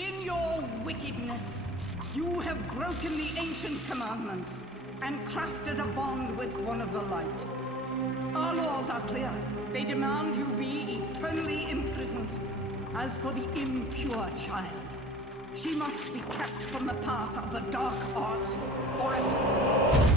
In your wickedness, you have broken the ancient commandments and crafted a bond with one of the light. Our laws are clear. They demand you be eternally imprisoned. As for the impure child, she must be kept from the path of the dark arts forever.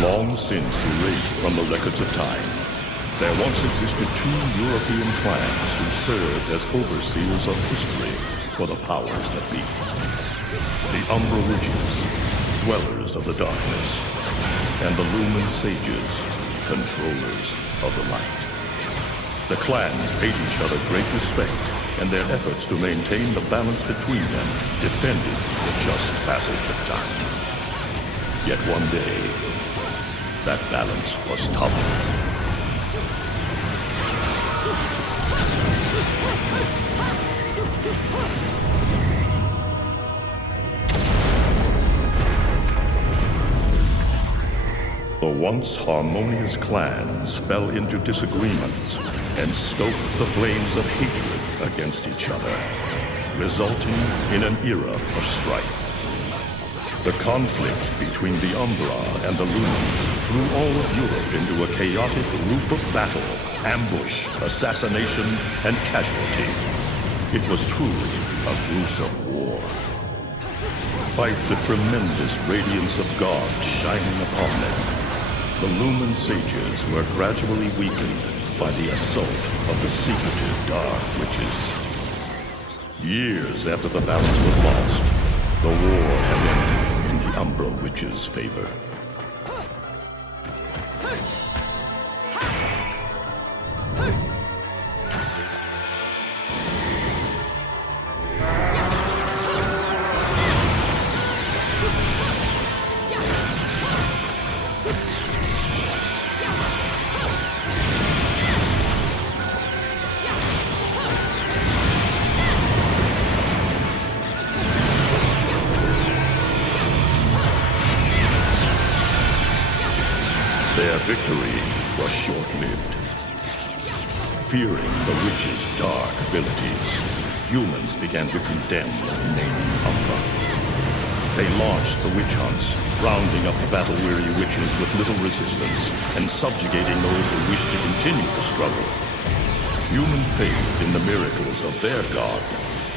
Long since erased from the records of time, there once existed two European clans who served as overseers of history for the powers that be. The Umbra Witches, dwellers of the darkness, and the Lumen Sages, controllers of the light. The clans paid each other great respect, and their efforts to maintain the balance between them defended the just passage of time. Yet one day, that balance was toppled. The once harmonious clans fell into disagreement and stoked the flames of hatred against each other, resulting in an era of strife. The conflict between the Umbra and the Lumen threw all of Europe into a chaotic loop of battle, ambush, assassination, and casualty. It was truly a gruesome war. Despite the tremendous radiance of God shining upon them, the Lumen Sages were gradually weakened by the assault of the secretive Dark Witches. Years after the balance was lost, the war had ended in the Umbra Witches' favor. Their victory was short-lived. Fearing the witches' dark abilities, humans began to condemn the remaining Umbra. They launched the witch hunts, rounding up the battle-weary witches with little resistance and subjugating those who wished to continue the struggle. Human faith in the miracles of their god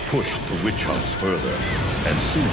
pushed the witch hunts further, and soon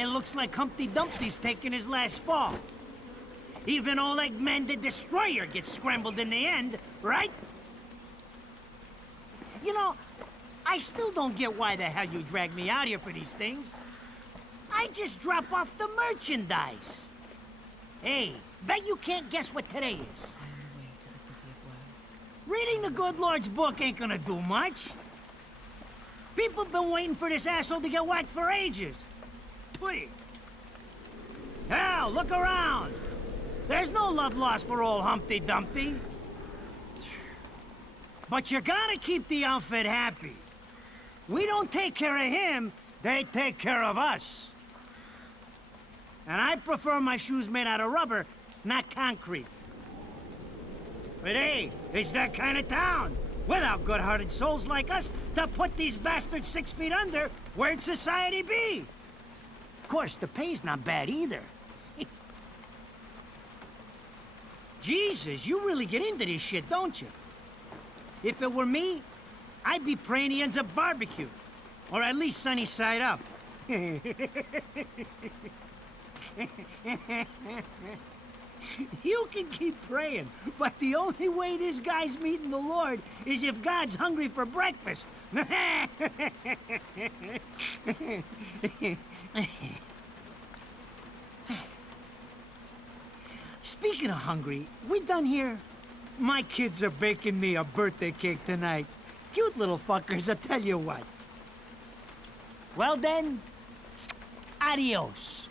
It looks like Humpty Dumpty's taking his last fall. Even old Eggman the Destroyer gets scrambled in the end, right? You know, I still don't get why the hell you drag me out here for these things. I just drop off the merchandise. Hey, bet you can't guess what today is. I am the way to the city of woe. Reading the good Lord's book ain't gonna do much. People have been waiting for this asshole to get whacked for ages. Please. Hell, look around. There's no love lost for old Humpty Dumpty. But you gotta keep the outfit happy. We don't take care of him, they take care of us. And I prefer my shoes made out of rubber, not concrete. But hey, it's that kind of town. Without good-hearted souls like us to put these bastards 6 feet under, where'd society be? Of course, the pay's not bad either. Jesus, you really get into this shit, don't you? If it were me, I'd be praying he ends up barbecued. Or at least sunny side up. You can keep praying, but the only way this guy's meeting the Lord is if God's hungry for breakfast. Speaking of hungry, we done here? My kids are baking me a birthday cake tonight. Cute little fuckers, I'll tell you what. Well then, adios.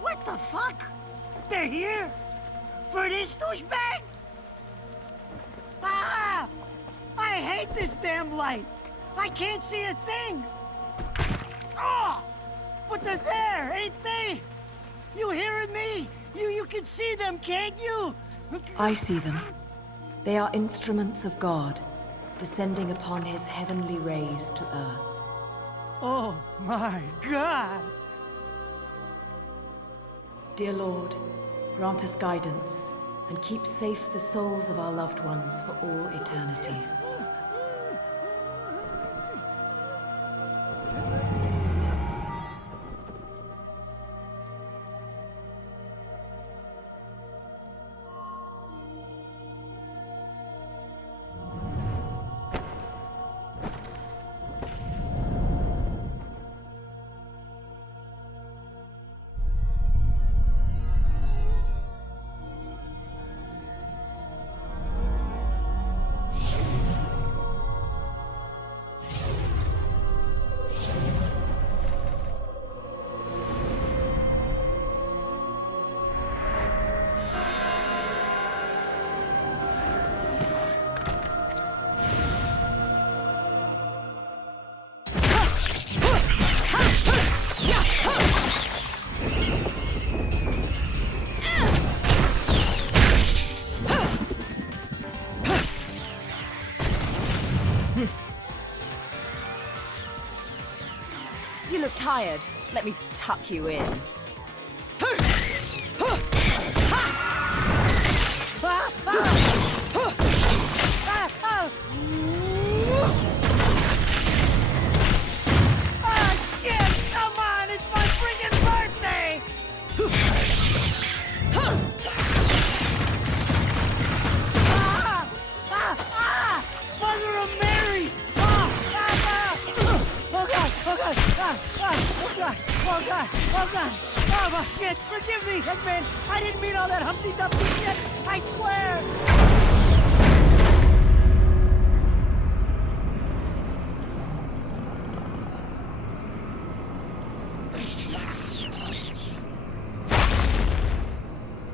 What the fuck? They're here? For this douchebag? Ah! I hate this damn light. I can't see a thing. Oh! But they're there, ain't they? You hearing me? You can see them, can't you? I see them. They are instruments of God, descending upon his heavenly rays to earth. Oh my God! Dear Lord, grant us guidance and keep safe the souls of our loved ones for all eternity. You look tired. Let me tuck you in. Shit! Come on! It's my freaking birthday! Mother of Mary! Oh God! Oh God! Oh God! Oh God! Oh God! Oh shit! Forgive me, Eggman! I didn't mean all that Humpty Dumpty shit! I swear!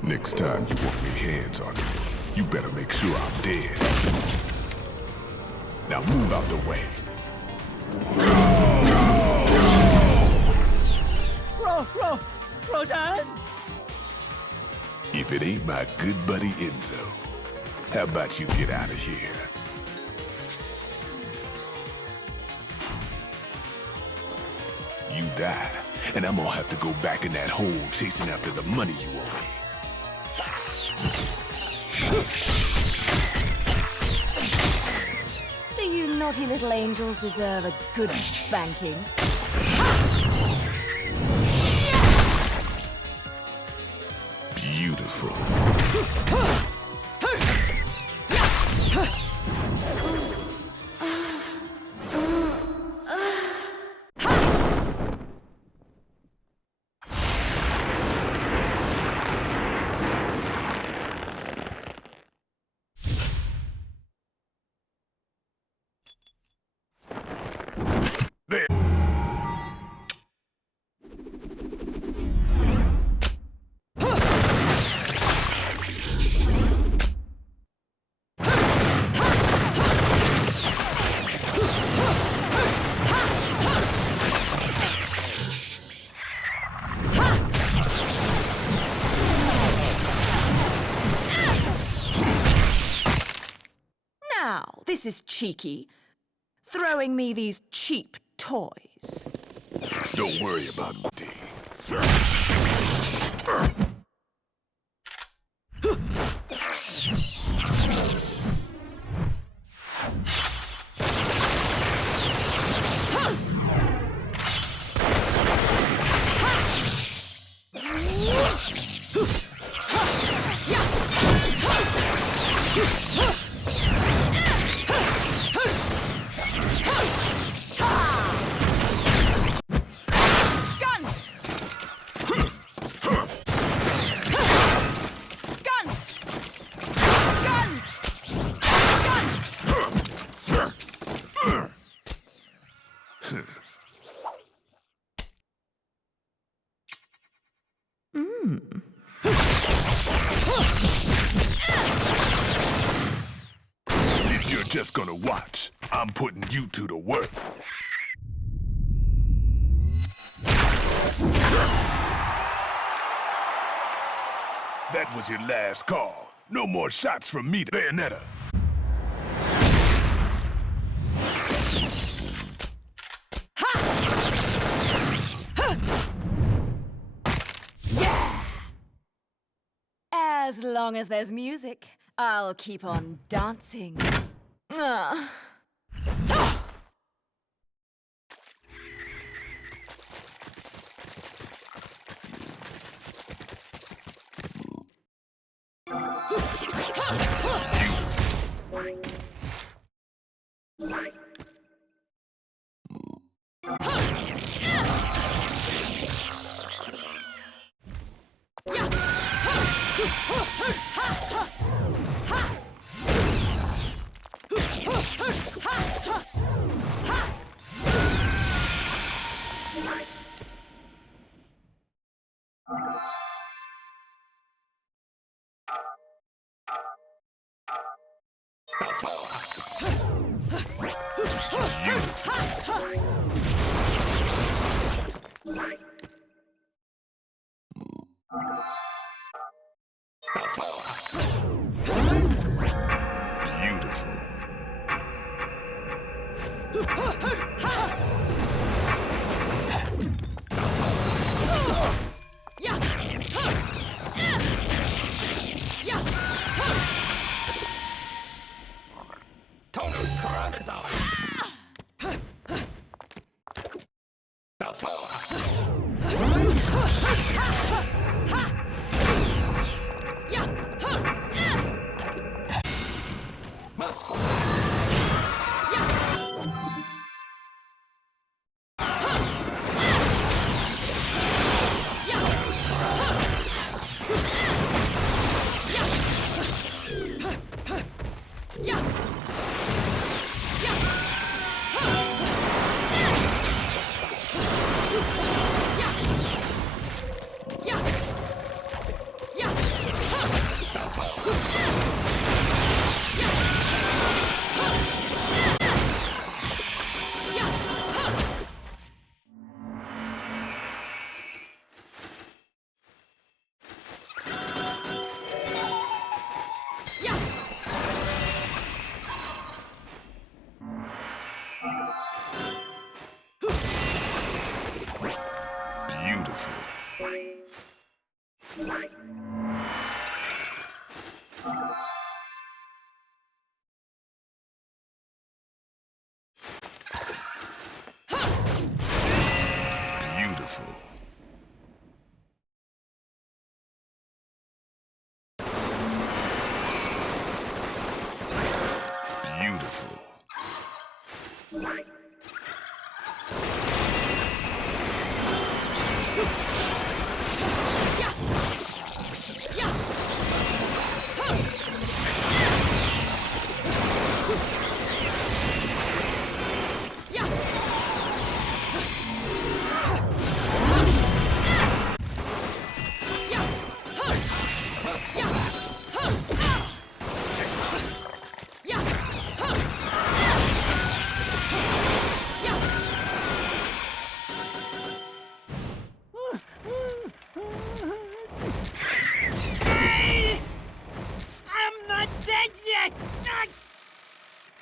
Next time you want me hands on me, you better make sure I'm dead. Now move out the way. Rodan? If it ain't my good buddy Enzo, how about you get out of here? You die, and I'm gonna have to go back in that hole chasing after the money you owe me. naughty little angels deserve a good spanking. Beautiful. Now, this is cheeky. Throwing me these cheap toys. Don't worry about Goody. If you're just gonna watch, I'm putting you two to work. That was your last call. No more shots from me to Bayonetta. As long as there's music, I'll keep on dancing.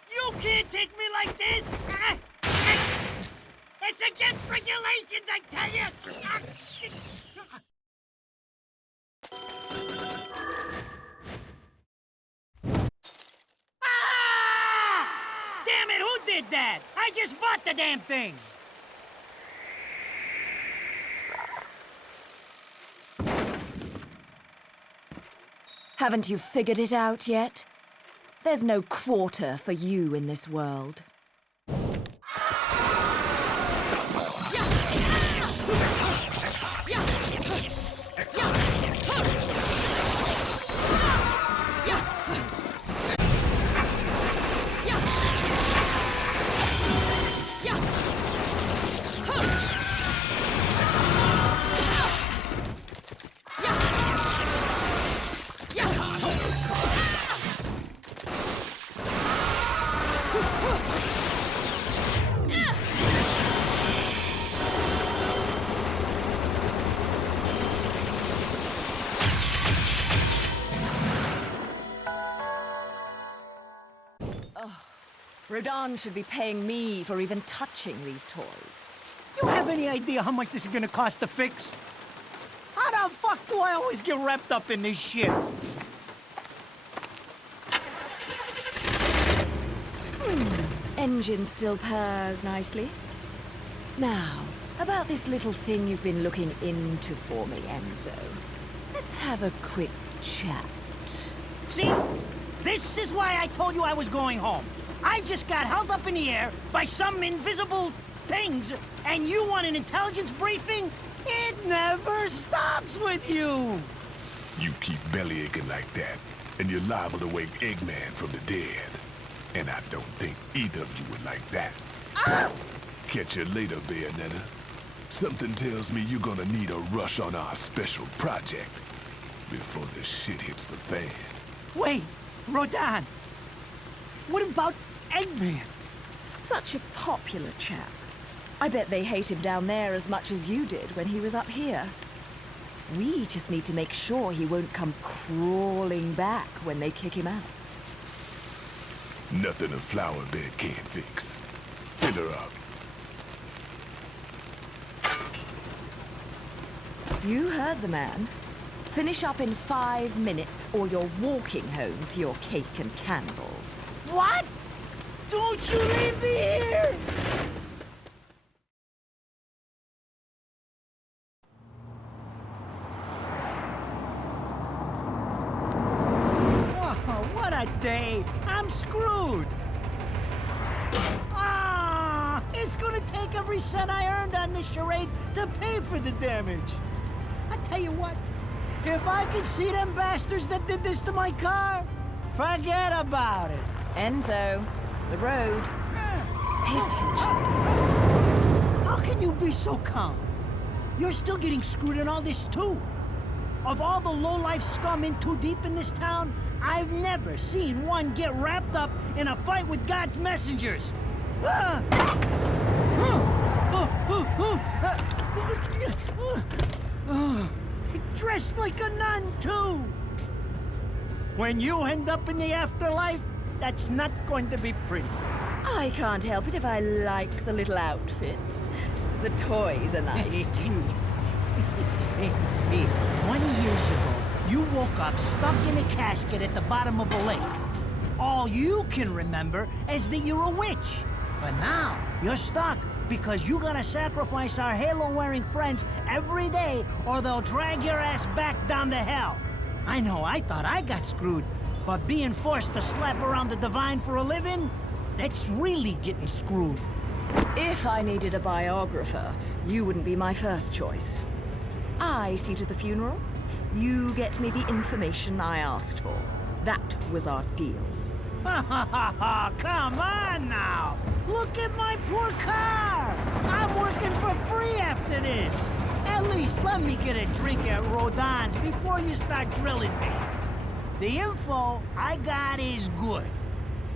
You can't take me like this! It's against regulations, I tell you! Ah! Damn it, who did that? I just bought the damn thing! Haven't you figured it out yet? There's no quarter for you in this world. Rodan should be paying me for even touching these toys. You have any idea how much this is gonna cost to fix? How the fuck do I always get wrapped up in this shit? Engine still purrs nicely. Now, about this little thing you've been looking into for me, Enzo. Let's have a quick chat. See? This is why I told you I was going home. I just got held up in the air by some invisible things, and you want an intelligence briefing? It never stops with you! You keep bellyaching like that, and you're liable to wake Eggman from the dead. And I don't think either of you would like that. Ah! Catch you later, Bayonetta. Something tells me you're gonna need a rush on our special project before this shit hits the fan. Wait, Rodan. What about Eggman? Such a popular chap. I bet they hate him down there as much as you did when he was up here. We just need to make sure he won't come crawling back when they kick him out. Nothing a flower bed can't fix. Fill her up. You heard the man. Finish up in 5 minutes or you're walking home to your cake and candles. What? Don't you leave me here! Oh, what a day! I'm screwed! Ah! It's gonna take every cent I earned on this charade to pay for the damage. I tell you what, if I could see them bastards that did this to my car, forget about it. Enzo, the road. Pay attention. How can you be so calm? You're still getting screwed in all this too. Of all the low-life scum in too deep in this town, I've never seen one get wrapped up in a fight with God's messengers. Dressed like a nun, too. When you end up in the afterlife, that's not going to be pretty. I can't help it if I like the little outfits. The toys are nice, too. 20 years ago, you woke up stuck in a casket at the bottom of a lake. All you can remember is that you're a witch. But now, you're stuck because you gotta sacrifice our halo-wearing friends every day or they'll drag your ass back down to hell. I know, I thought I got screwed, but being forced to slap around the divine for a living? That's really getting screwed. If I needed a biographer, you wouldn't be my first choice. I see to the funeral. You get me the information I asked for. That was our deal. Come on now! Look at my poor car! I'm working for free after this! At least let me get a drink at Rodin's before you start grilling me. The info I got is good.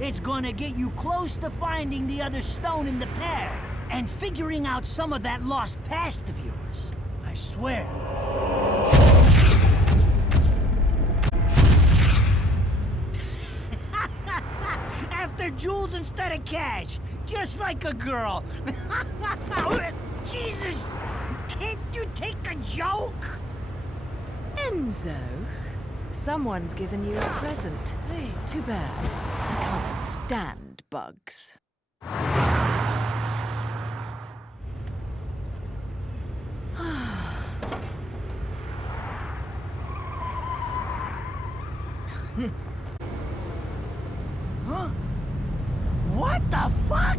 It's gonna get you close to finding the other stone in the pair and figuring out some of that lost past of yours. I swear. After jewels instead of cash, just like a girl. Jesus, can't you take a joke? Enzo, someone's given you a present. Too bad. I can't stand bugs. Huh? What the fuck?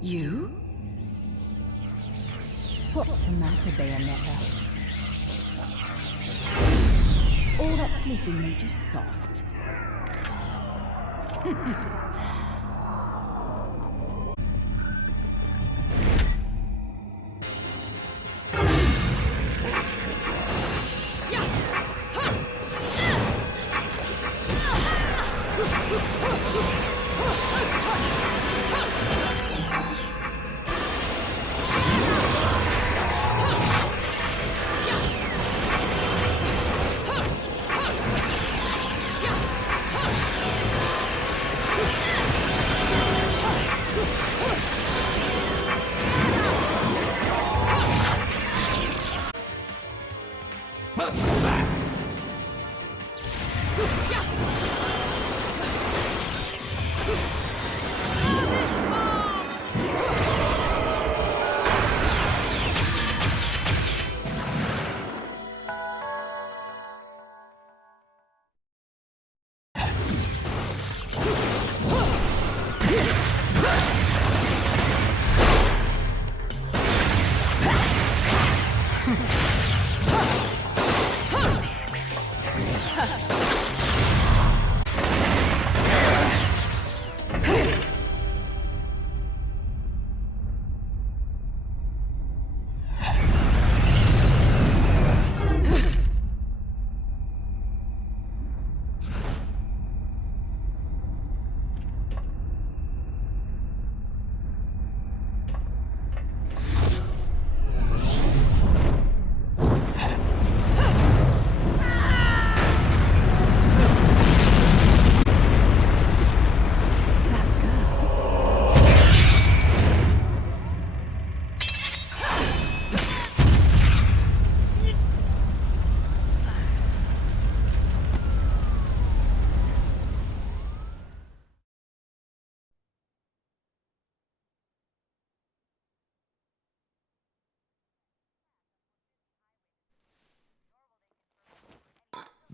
You? What's the matter, Bayonetta? All that sleeping made you soft.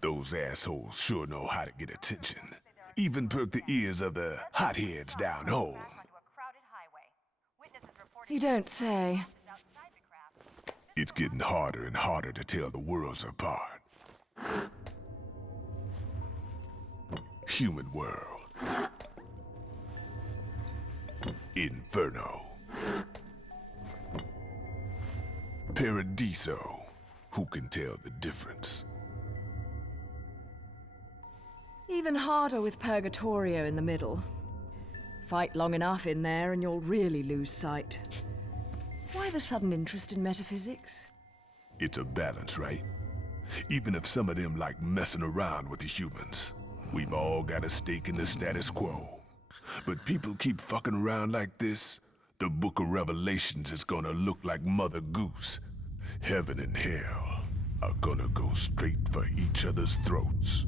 Those assholes sure know how to get attention. Even perk the ears of the hotheads down home. You don't say. It's getting harder and harder to tell the worlds apart. Human world. Inferno. Paradiso. Who can tell the difference? Even harder with Purgatorio in the middle. Fight long enough in there and you'll really lose sight. Why the sudden interest in metaphysics? It's a balance, right? Even if some of them like messing around with the humans, we've all got a stake in the status quo. But people keep fucking around like this, the Book of Revelations is gonna look like Mother Goose. Heaven and hell are gonna go straight for each other's throats.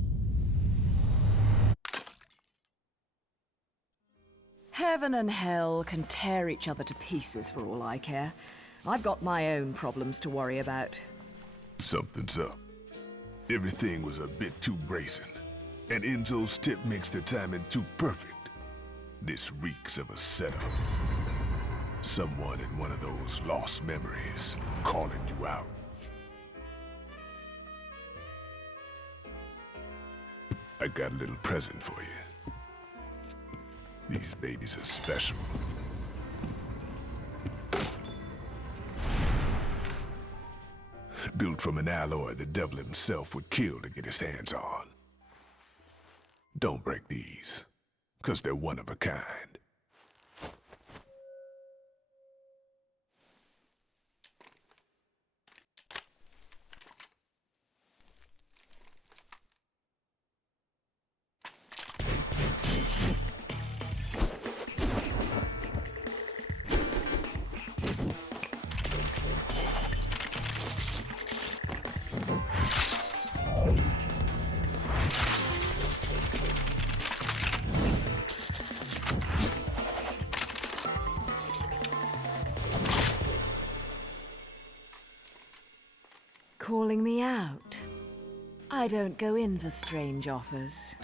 Heaven and hell can tear each other to pieces for all I care. I've got my own problems to worry about. Something's up. Everything was a bit too brazen, and Enzo's tip makes the timing too perfect. This reeks of a setup. Someone in one of those lost memories calling you out. I got a little present for you. These babies are special. Built from an alloy the devil himself would kill to get his hands on. Don't break these, 'cause they're one of a kind. Calling me out? I don't go in for strange offers.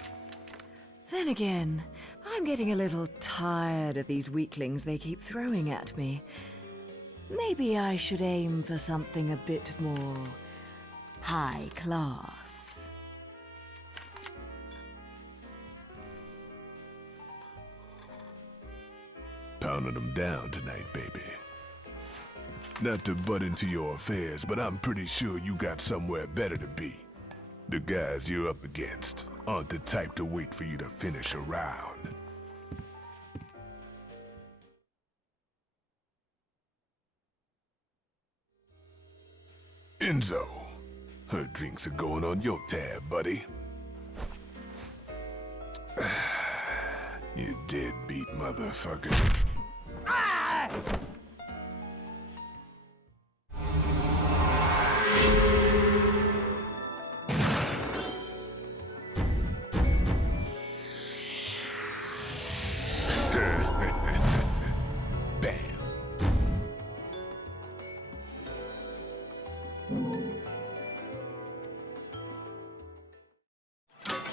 Then again, I'm getting a little tired of these weaklings they keep throwing at me. Maybe I should aim for something a bit more high class. Pounding them down tonight, baby. Not to butt into your affairs, but I'm pretty sure you got somewhere better to be. The guys you're up against aren't the type to wait for you to finish a round. Enzo, her drinks are going on your tab, buddy. You deadbeat motherfucker.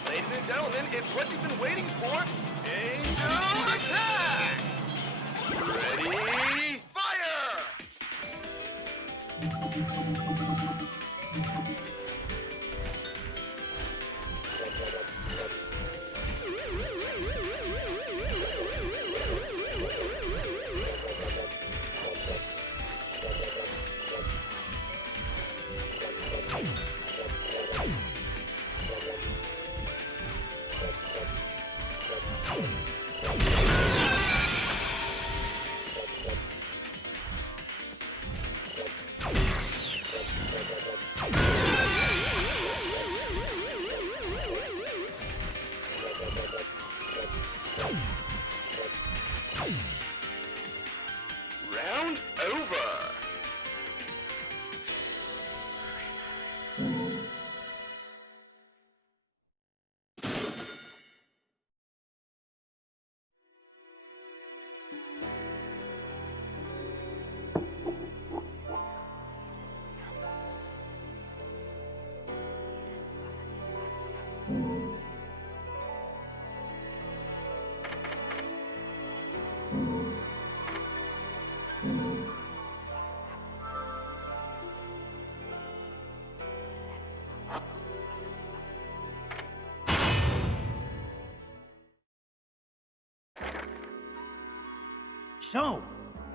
Ladies and gentlemen, it's what you've been waiting for. Angel attack! Ready, fire! Round over. So,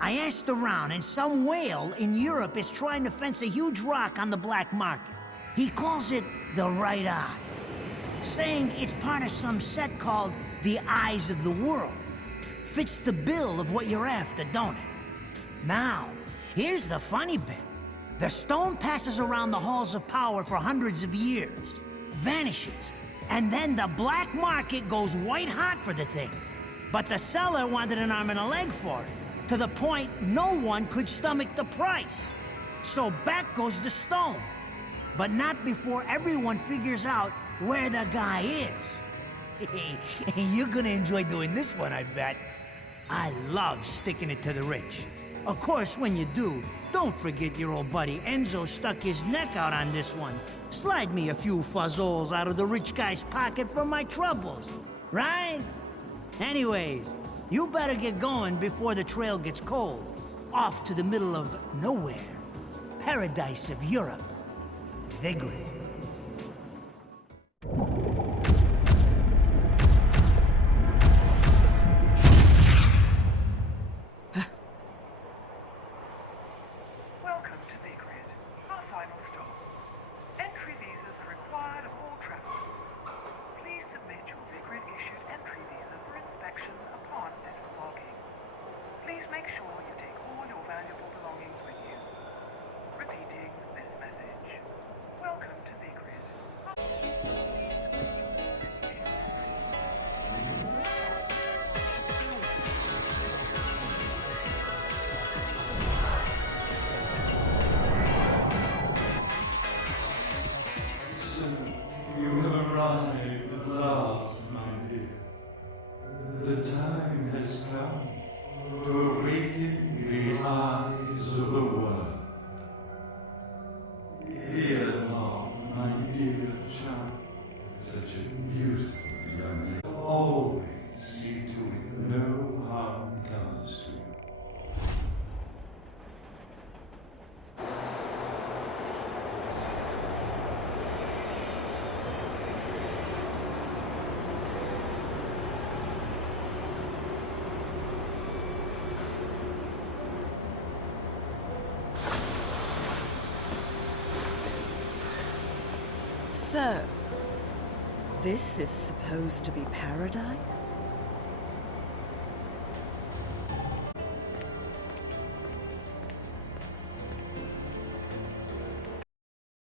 I asked around, and some whale in Europe is trying to fence a huge rock on the black market. He calls it the right eye, saying it's part of some set called the Eyes of the World. Fits the bill of what you're after, don't it? Now, here's the funny bit. The stone passes around the halls of power for hundreds of years, vanishes, and then the black market goes white hot for the thing. But the seller wanted an arm and a leg for it, to the point no one could stomach the price. So back goes the stone. But not before everyone figures out where the guy is. You're gonna enjoy doing this one, I bet. I love sticking it to the rich. Of course, when you do, don't forget your old buddy Enzo stuck his neck out on this one. Slide me a few fuzzoles out of the rich guy's pocket for my troubles, right? Anyways, you better get going before the trail gets cold. Off to the middle of nowhere. Paradise of Europe. Vigrid. Welcome to Vigrid, our final stop. Entry visas are required of all travelers. Please submit your Vigrid-issued entry visa for inspection upon disembarking. Please make sure you take all your valuable belongings with you. Repeating this message. Welcome to Vigrid. So, you have arrived at last, my dear. The time has come to awaken the eyes of the world. Ere long, my dear child, such a beautiful young lady. Always see to it no harm comes to you. So, this is supposed to be paradise?